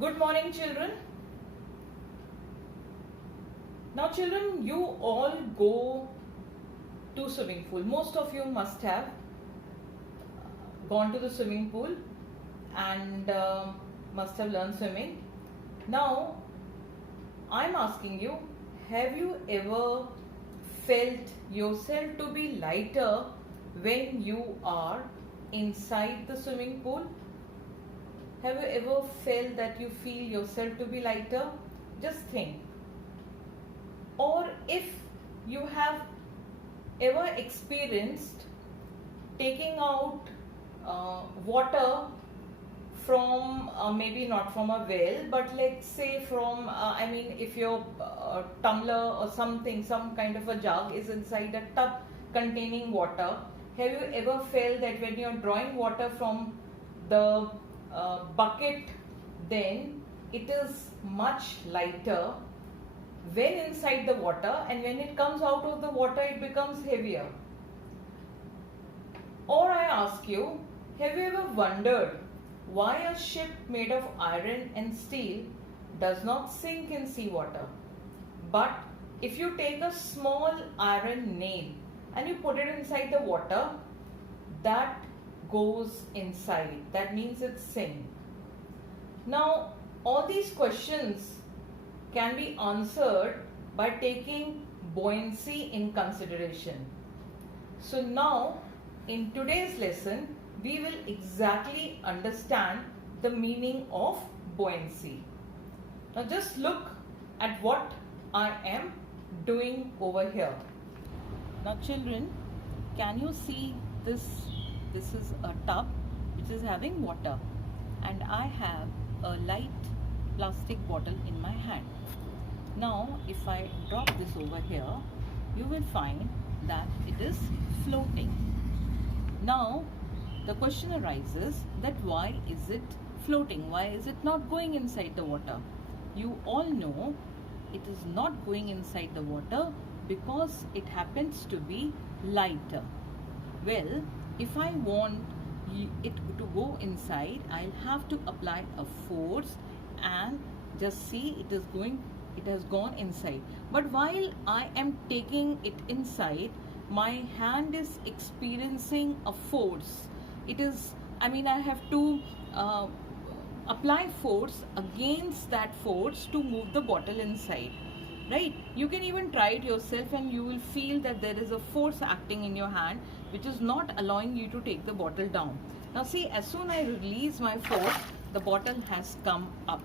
Good morning, children. Now, children, you all go to swimming pool. Most of you must have gone to the swimming pool and must have learned swimming. Now, I'm asking you, have you ever felt yourself to be lighter when you are inside the swimming pool? Have you ever felt that you feel yourself to be lighter? Just think. Or if you have ever experienced taking out water from maybe not from a well, but let's say from if your tumbler or something, some kind of a jug is inside a tub containing water, have you ever felt that when you're drawing water from the bucket, then it is much lighter when inside the water, and when it comes out of the water it becomes heavier? Or I ask you, have you ever wondered why a ship made of iron and steel does not sink in seawater, but if you take a small iron nail and you put it inside the water, that goes inside, that means it sinks? Now, all these questions can be answered by taking buoyancy in consideration. So now, in today's lesson, we will exactly understand the meaning of buoyancy. Now just look at what I am doing over here. Now children, can you see this? This is a tub which is having water, and I have a light plastic bottle in my hand. Now if I drop this over here, you will find that it is floating. Now the question arises that why is it floating? Why is it not going inside the water? You all know it is not going inside the water because it happens to be lighter. Well, if I want it to go inside, I'll have to apply a force, and just see it has gone inside. But while I am taking it inside, my hand is experiencing a force. I have to apply force against that force to move the bottle inside, right? You can even try it yourself and you will feel that there is a force acting in your hand which is not allowing you to take the bottle down. Now see, as soon as I release my force, the bottle has come up,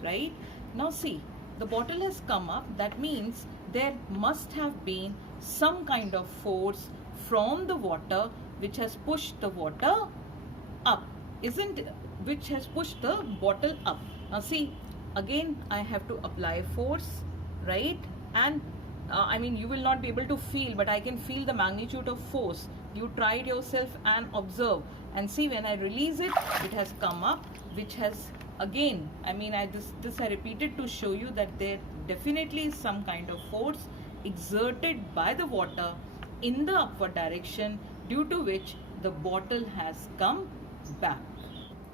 right? Now see, the bottle has come up. That means there must have been some kind of force from the water which has pushed the water up, isn't it? Which has pushed the bottle up. Now see, again I have to apply force, right? And you will not be able to feel, but I can feel the magnitude of force. You try it yourself and observe, and see, when I release it, it has come up, which has again, this I repeated to show you that there definitely is some kind of force exerted by the water in the upward direction, due to which the bottle has come back.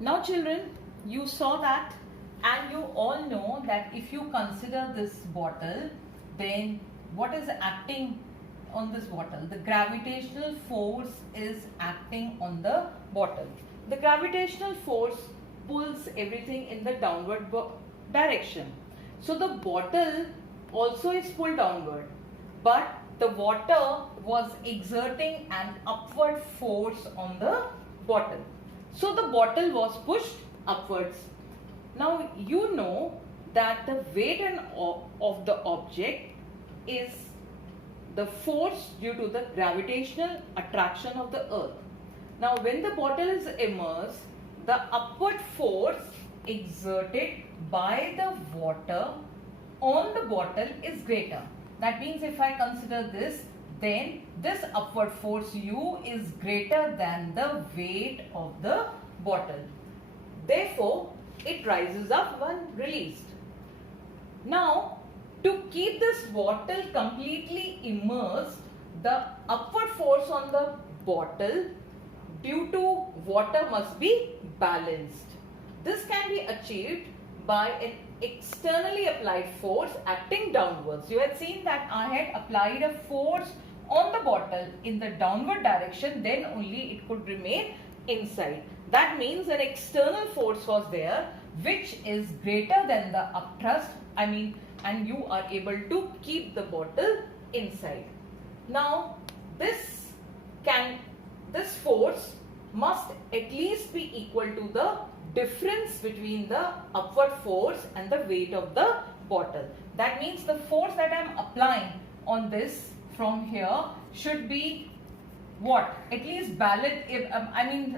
Now children, you saw that, and you all know that if you consider this bottle, then what is acting on this bottle? The gravitational force is acting on the bottle. The gravitational force pulls everything in the downward direction. So the bottle also is pulled downward, but the water was exerting an upward force on the bottle. So the bottle was pushed upwards. Now you know that the weight of the object is the force due to the gravitational attraction of the earth. Now when the bottle is immersed, the upward force exerted by the water on the bottle is greater. That means if I consider this, then this upward force U is greater than the weight of the bottle. Therefore, it rises up when released. Now, to keep this bottle completely immersed, the upward force on the bottle due to water must be balanced. This can be achieved by an externally applied force acting downwards. You had seen that I had applied a force on the bottle in the downward direction, then only it could remain inside. That means an external force was there which is greater than the upthrust, and you are able to keep the bottle inside. Now this force must at least be equal to the difference between the upward force and the weight of the bottle. That means the force that I am applying on this from here should be what? At least balanced.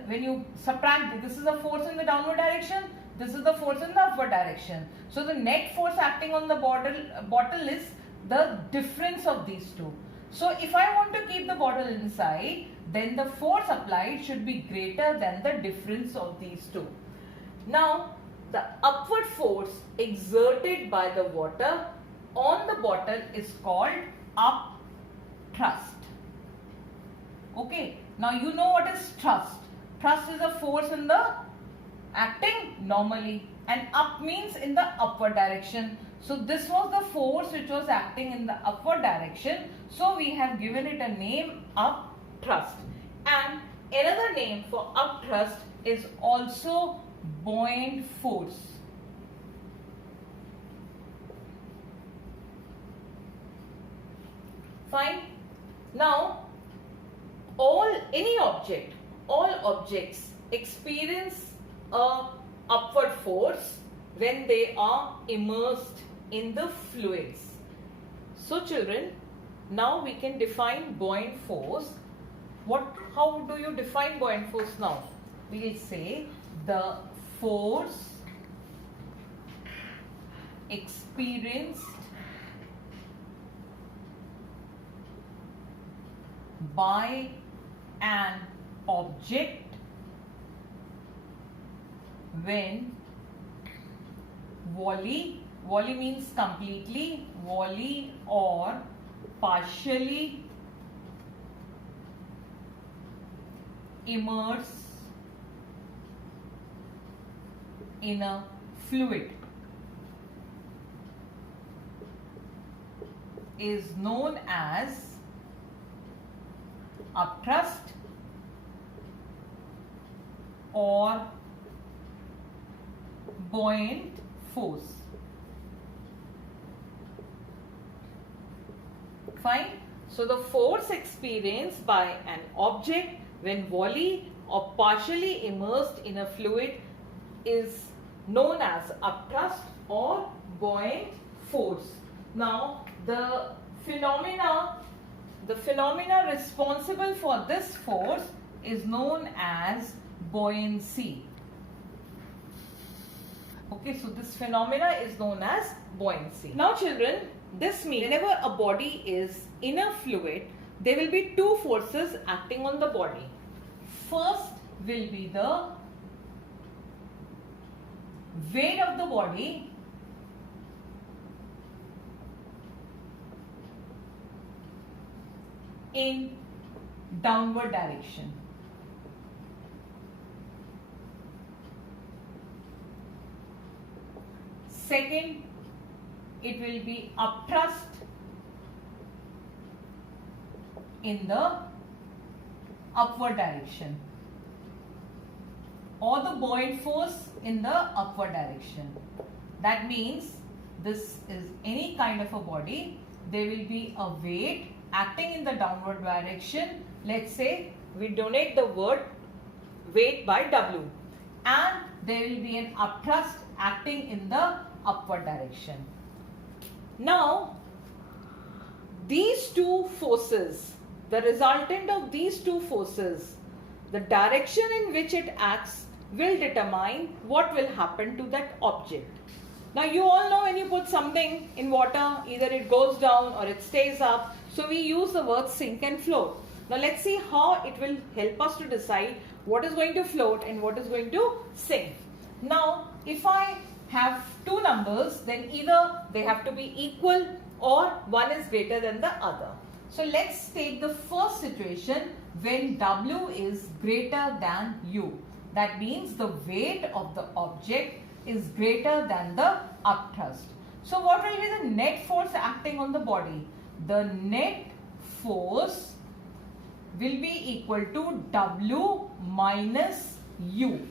When you subtract, this is the force in the downward direction, this is the force in the upward direction. So the net force acting on the bottle is the difference of these two. So if I want to keep the bottle inside, then the force applied should be greater than the difference of these two. Now, the upward force exerted by the water on the bottle is called upthrust. Okay, now you know what is thrust. Thrust is a force in the acting normally, and up means in the upward direction. So this was the force which was acting in the upward direction. So we have given it a name, upthrust. And another name for upthrust is also buoyant force. Fine. Now, all objects experience a upward force when they are immersed in the fluids. So children, now we can define buoyant force. How do you define buoyant force now? We will say the force experienced by an object when wholly means completely, wholly or partially immersed in a fluid is known as upthrust or buoyant force. Fine. So the force experienced by an object when wholly or partially immersed in a fluid is known as upthrust or buoyant force. Now the phenomena responsible for this force is known as buoyancy. Okay, so this phenomena is known as buoyancy. Now children, this means whenever a body is in a fluid, there will be two forces acting on the body. First will be the weight of the body in downward direction. Second, it will be upthrust in the upward direction, or the buoyant force in the upward direction. That means this is any kind of a body. There will be a weight acting in the downward direction. Let's say we donate the word weight by W, and there will be an upthrust acting in the upward direction. Now, these two forces, the resultant of these two forces, the direction in which it acts will determine what will happen to that object. Now you all know when you put something in water, either it goes down or it stays up. So we use the words sink and float. Now let's see how it will help us to decide what is going to float and what is going to sink. Now if I have two numbers, then either they have to be equal or one is greater than the other. So let's take the first situation when W is greater than U. That means the weight of the object is greater than the upthrust. So what will be the net force acting on the body? The net force will be equal to W minus U.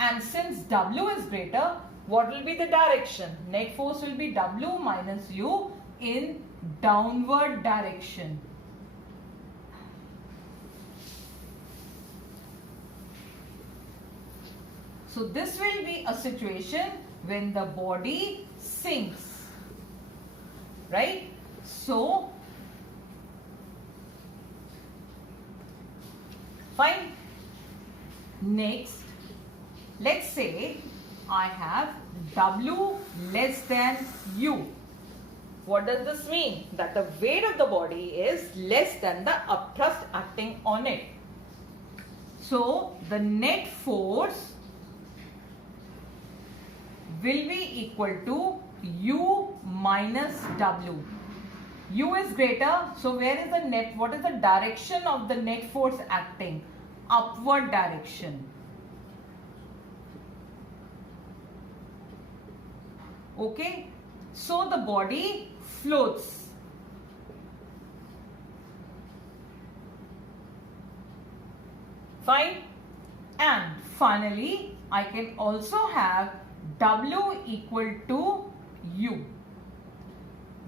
And since W is greater, what will be the direction? Net force will be W minus U in downward direction. So this will be a situation when the body sinks, right? So, fine. Next, let's say I have W less than U. What does this mean? That the weight of the body is less than the upthrust acting on it. So, the net force will be equal to U minus W. U is greater, so where is the net? What is the direction of the net force acting? Upward direction. Okay, so the body floats. Fine. And finally, I can also have W equal to U.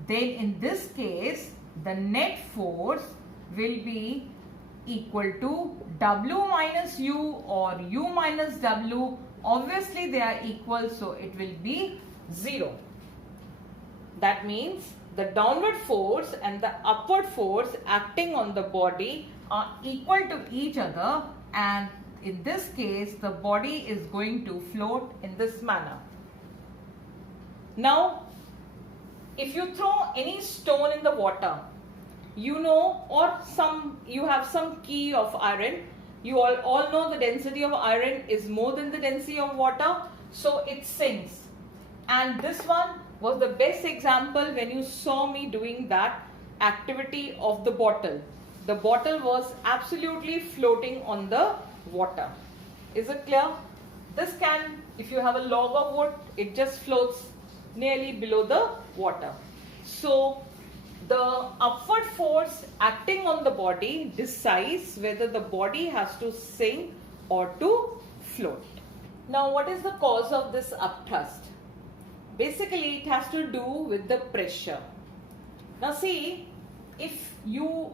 Then in this case, the net force will be equal to W minus U or U minus W. Obviously they are equal, so it will be 0. That means the downward force and the upward force acting on the body are equal to each other, and in this case the body is going to float in this manner. Now, if you throw any stone in the water, you know, or you have some key of iron, you all know the density of iron is more than the density of water, so it sinks. And this one was the best example when you saw me doing that activity of the bottle. The bottle was absolutely floating on the water. Is it clear? This can, if you have a log of wood, it just floats nearly below the water. So the upward force acting on the body decides whether the body has to sink or to float. Now, what is the cause of this upthrust? Basically, it has to do with the pressure. Now see, if you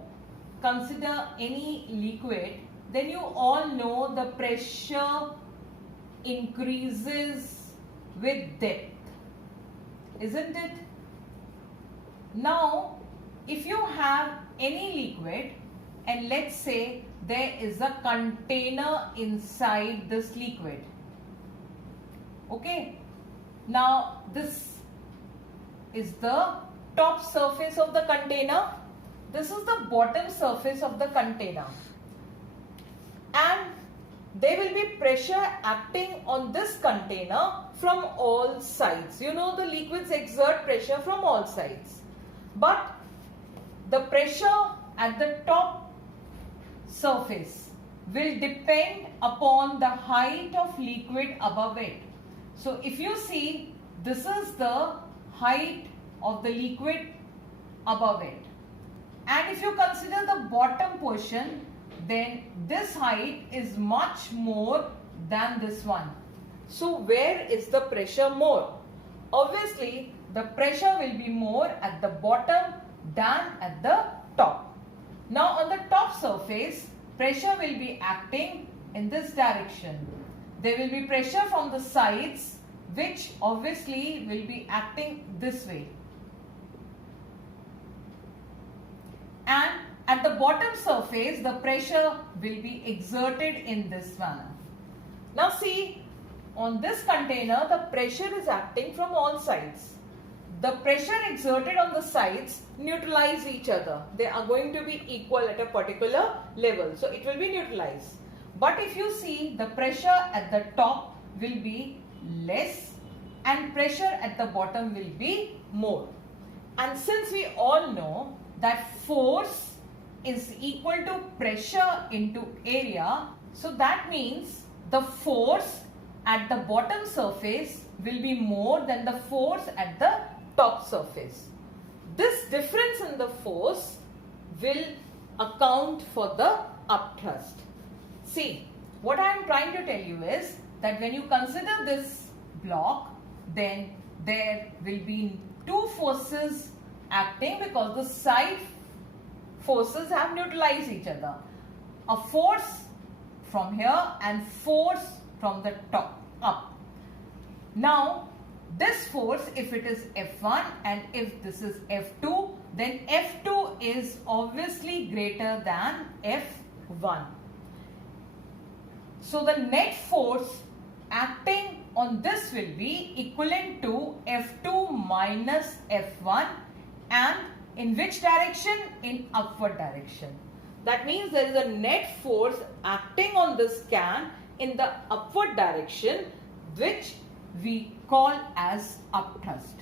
consider any liquid, then you all know the pressure increases with depth, isn't it? Now, if you have any liquid and let's say there is a container inside this liquid, okay? Now, this is the top surface of the container. This is the bottom surface of the container. And there will be pressure acting on this container from all sides. You know, the liquids exert pressure from all sides. But the pressure at the top surface will depend upon the height of liquid above it. So if you see, this is the height of the liquid above it. And if you consider the bottom portion, then this height is much more than this one. So where is the pressure more? Obviously, the pressure will be more at the bottom than at the top. Now on the top surface, pressure will be acting in this direction. There will be pressure from the sides, which obviously will be acting this way. And at the bottom surface, the pressure will be exerted in this manner. Now see, on this container, the pressure is acting from all sides. The pressure exerted on the sides neutralize each other. They are going to be equal at a particular level. So it will be neutralized. But if you see, the pressure at the top will be less and pressure at the bottom will be more. And since we all know that force is equal to pressure into area, so that means the force at the bottom surface will be more than the force at the top surface. This difference in the force will account for the upthrust. See, what I am trying to tell you is that when you consider this block, then there will be two forces acting because the side forces have neutralized each other. A force from here and force from the top up. Now, this force, if it is F1 and if this is F2, then F2 is obviously greater than F1. So, the net force acting on this will be equivalent to F2 minus F1, and in which direction? In upward direction. That means there is a net force acting on this can in the upward direction, which we call as upthrust.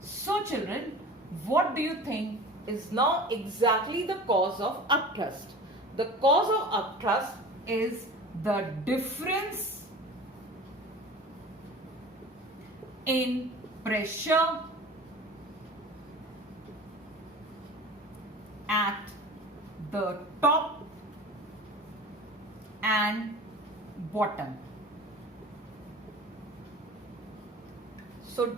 So children, what do you think is now exactly the cause of upthrust? The cause of upthrust is the difference in pressure at the top and bottom. So,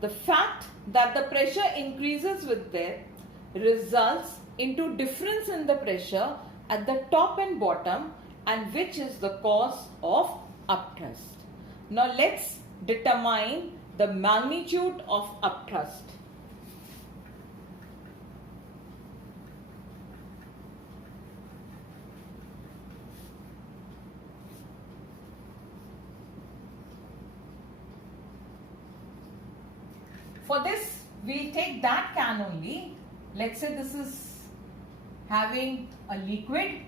the fact that the pressure increases with that results into difference in the pressure at the top and bottom, and which is the cause of upthrust. Now, let's determine the magnitude of upthrust. For this, we'll take that can only. Let's say this is having a liquid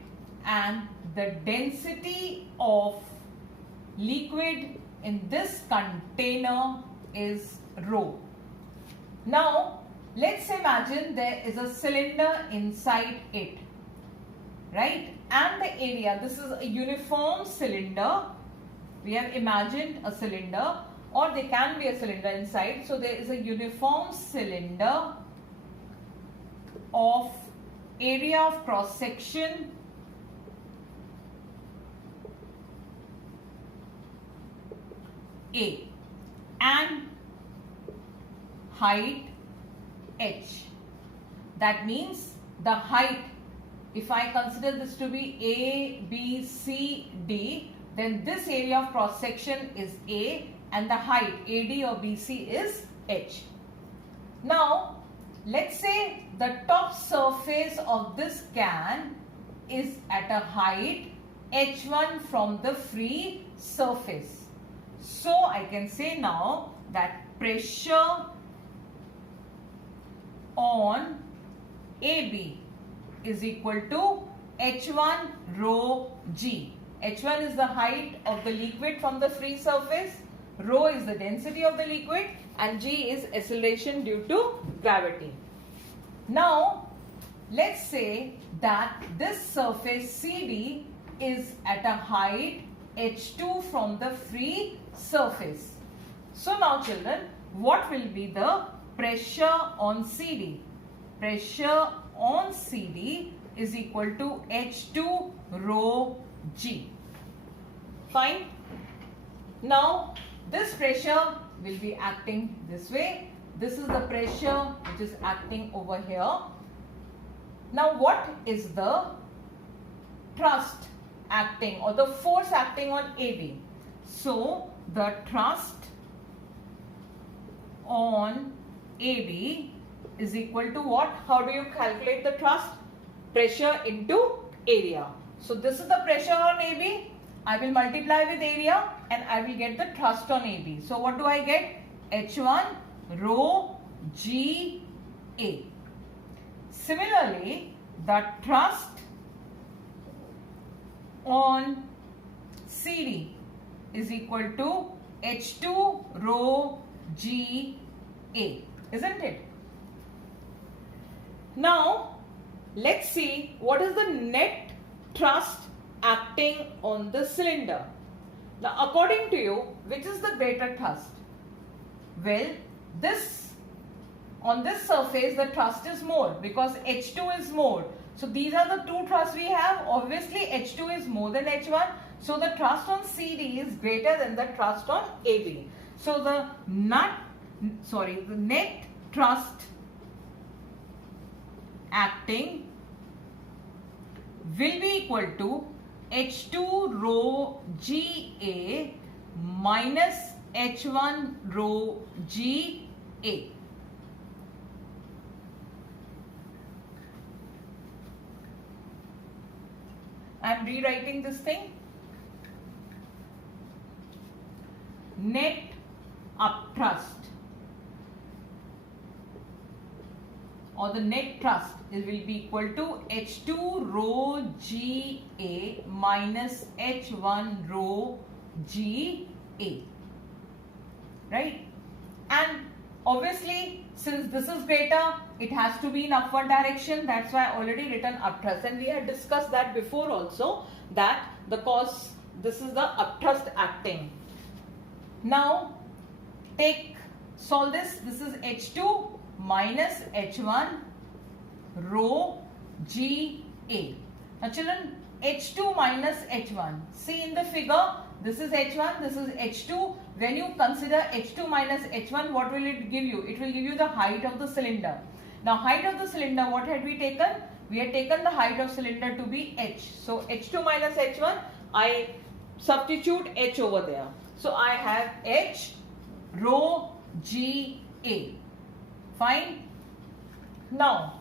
and the density of liquid in this container is rho. Now, let's imagine there is a cylinder inside it, right? And the area, this is a uniform cylinder. We have imagined a cylinder, or there can be a cylinder inside. So there is a uniform cylinder of area of cross section A and height h. That means the height, if I consider this to be A, B, C, D, then this area of cross section is A and the height AD or BC is H. Now, let's say the top surface of this can is at a height H1 from the free surface. So, I can say now that pressure on AB is equal to H1 rho G. H1 is the height of the liquid from the free surface, rho is the density of the liquid, and G is acceleration due to gravity. Now, let's say that this surface CD is at a height H2 from the free surface. So now children, what will be the pressure on CD? Pressure on CD is equal to H2 rho G. Fine. Now, this pressure will be acting this way. This is the pressure which is acting over here. Now, what is the thrust acting or the force acting on AB? So, the thrust on AB is equal to what? How do you calculate the thrust? Pressure into area. So, this is the pressure on AB. I will multiply with area and I will get the thrust on AB. So, what do I get? H1 rho G A. Similarly, the thrust on CD is equal to H2 rho G A, isn't it? Now, let's see what is the net thrust acting on the cylinder. Now, according to you, which is the greater thrust? Well, on this surface, the thrust is more because H2 is more. So, these are the two thrusts we have. Obviously, H2 is more than H1. So, the thrust on CD is greater than the thrust on AB. So, the net thrust acting will be equal to H2 rho GA minus H1 rho GA. I am rewriting this thing. Net upthrust or the net thrust will be equal to H2 rho GA minus H1 rho GA. Right? And obviously, since this is greater, it has to be in upward direction. That's why I already written upthrust. And we had discussed that before also, that this is the upthrust acting. Now, solve this. This is H2 minus H1 rho GA. Now children, H2 minus H1. See in the figure, this is H1, this is H2. When you consider H2 minus H1, what will it give you? It will give you the height of the cylinder. Now height of the cylinder, what had we taken? We had taken the height of cylinder to be H. So H2 minus H1, I substitute H over there. So I have H rho GA. Fine. Now,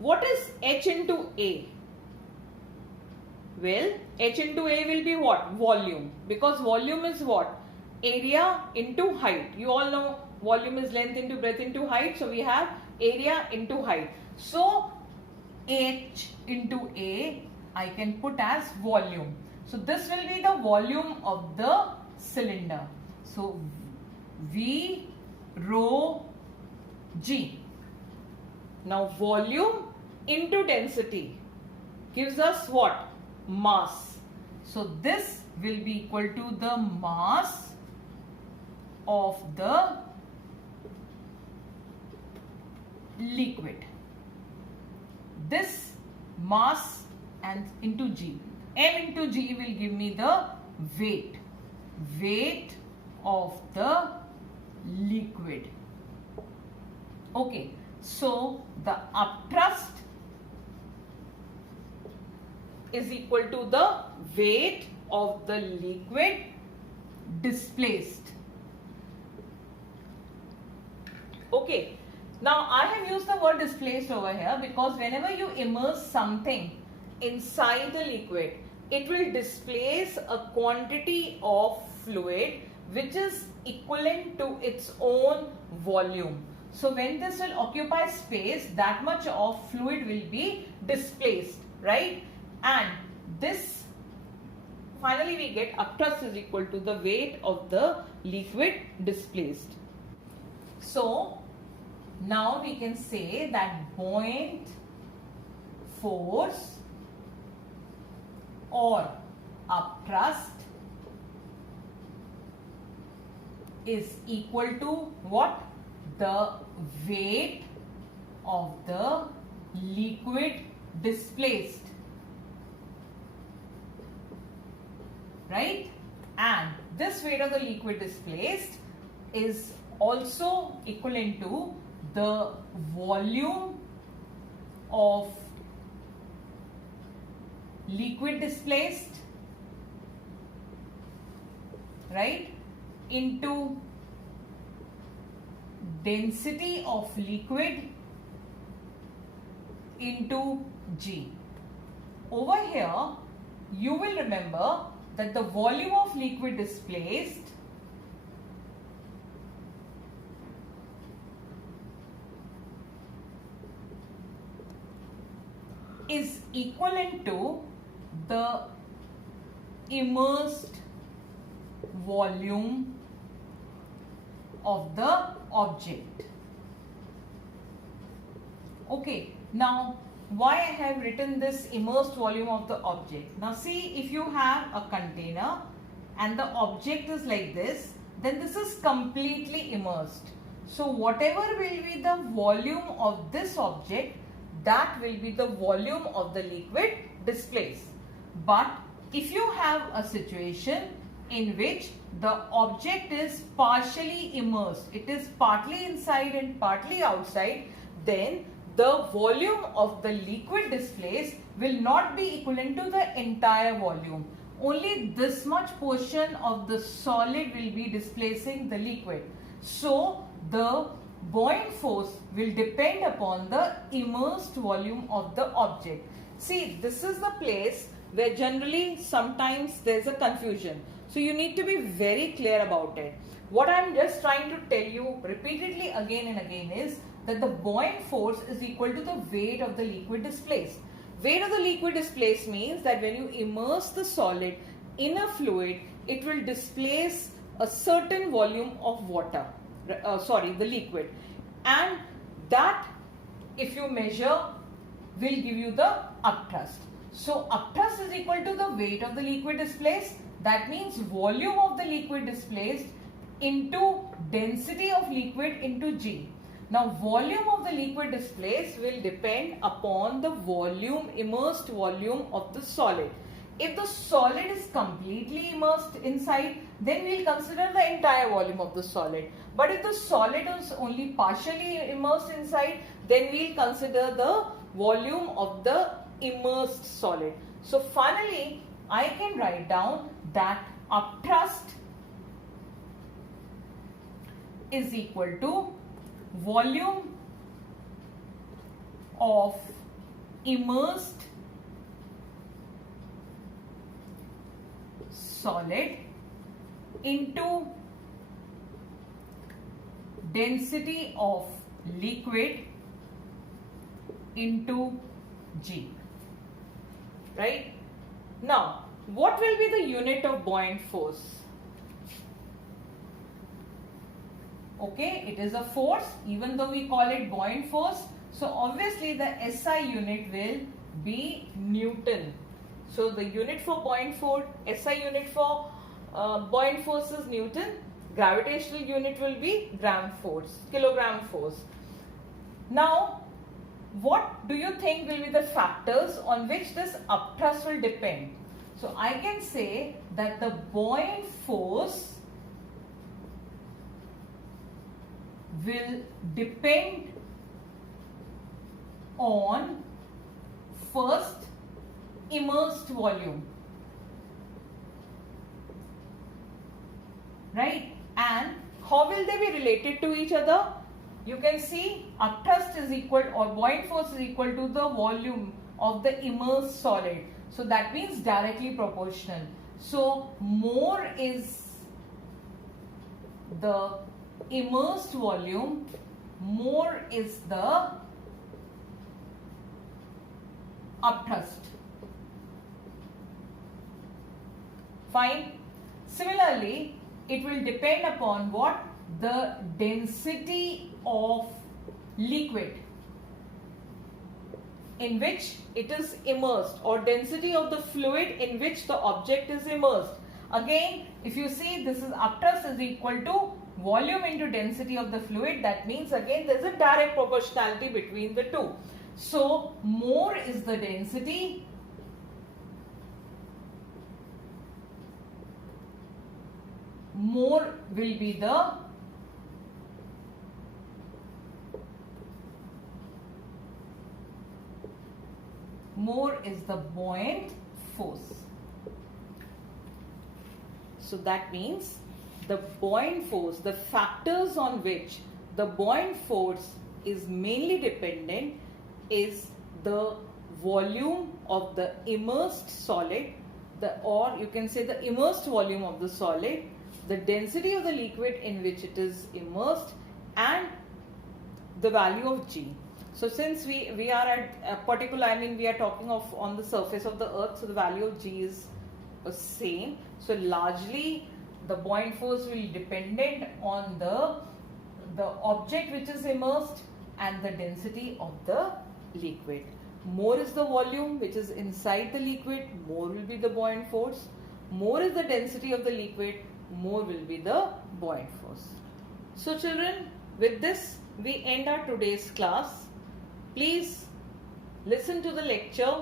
what is H into A? Well, H into A will be what? Volume. Because volume is what? Area into height. You all know volume is length into breadth into height. So we have area into height. So H into A I can put as volume. So this will be the volume of the cylinder. So V rho G. Now volume into density gives us what? Mass. So this will be equal to the mass of the liquid. This mass and into G. M into G will give me the weight. Weight of the liquid. Okay. So the upthrust is equal to the weight of the liquid displaced. Okay. Now I have used the word displaced over here because whenever you immerse something inside the liquid, it will displace a quantity of fluid which is equivalent to its own volume. So when this will occupy space, that much of fluid will be displaced, right? And this, finally we get upthrust is equal to the weight of the liquid displaced. So now we can say that buoyant force or upthrust is equal to what? The weight of the liquid displaced, right? And this weight of the liquid displaced is also equivalent to the volume of liquid displaced, right, into density of liquid into G. Over here, you will remember that the volume of liquid displaced is equivalent to the immersed volume of the object. Okay, now why I have written this immersed volume of the object. Now see, if you have a container and the object is like this, then this is completely immersed. So whatever will be the volume of this object, that will be the volume of the liquid displaced. But if you have a situation in which the object is partially immersed, it is partly inside and partly outside, then the volume of the liquid displaced will not be equivalent to the entire volume. Only this much portion of the solid will be displacing the liquid. So the buoyant force will depend upon the immersed volume of the object. See, this is the place where generally sometimes there is a confusion. So you need to be very clear about it. What I am just trying to tell you repeatedly again and again is that the buoyant force is equal to the weight of the liquid displaced. Weight of the liquid displaced means that when you immerse the solid in a fluid, it will displace a certain volume of water, the liquid, and that, if you measure, will give you the upthrust. So upthrust is equal to the weight of the liquid displaced. That means volume of the liquid displaced into density of liquid into G. Now volume of the liquid displaced will depend upon the volume, immersed volume of the solid. If the solid is completely immersed inside, then we will consider the entire volume of the solid. But if the solid is only partially immersed inside, then we will consider the volume of the immersed solid. So finally, I can write down that upthrust is equal to volume of immersed solid into density of liquid into G. Right? Now, what will be the unit of buoyant force? Okay, it is a force, even though we call it buoyant force. So obviously the SI unit will be Newton. So the unit for buoyant force, SI unit for buoyant force is Newton. Gravitational unit will be kilogram force. Now, what do you think will be the factors on which this upthrust will depend? So I can say that the buoyant force will depend on first immersed volume, right? And how will they be related to each other? You can see upthrust is equal, or buoyant force is equal to the volume of the immersed solid. So that means directly proportional. So more is the immersed volume, more is the upthrust. Fine. Similarly, it will depend upon what? The density of liquid in which it is immersed, or density of the fluid in which the object is immersed. Again, if you see, this is upthrust is equal to volume into density of the fluid. That means again there is a direct proportionality between the two. So more is the density, more will be the buoyant force. So that means the buoyant force, the factors on which the buoyant force is mainly dependent is the volume of the immersed solid, or you can say the immersed volume of the solid, the density of the liquid in which it is immersed, and the value of G. So since we are at a particular, we are talking of on the surface of the earth, so the value of G is the same. So largely the buoyant force will be dependent on the object which is immersed and the density of the liquid. more is the volume which is inside the liquid, more will be the buoyant force. More is the density of the liquid, more will be the buoyant force. So children, with this we end our today's class. Please listen to the lecture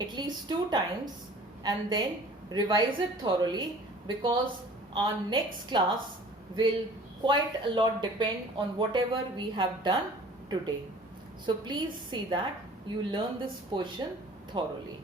at least 2 times and then revise it thoroughly, because our next class will quite a lot depend on whatever we have done today. So please see that you learn this portion thoroughly.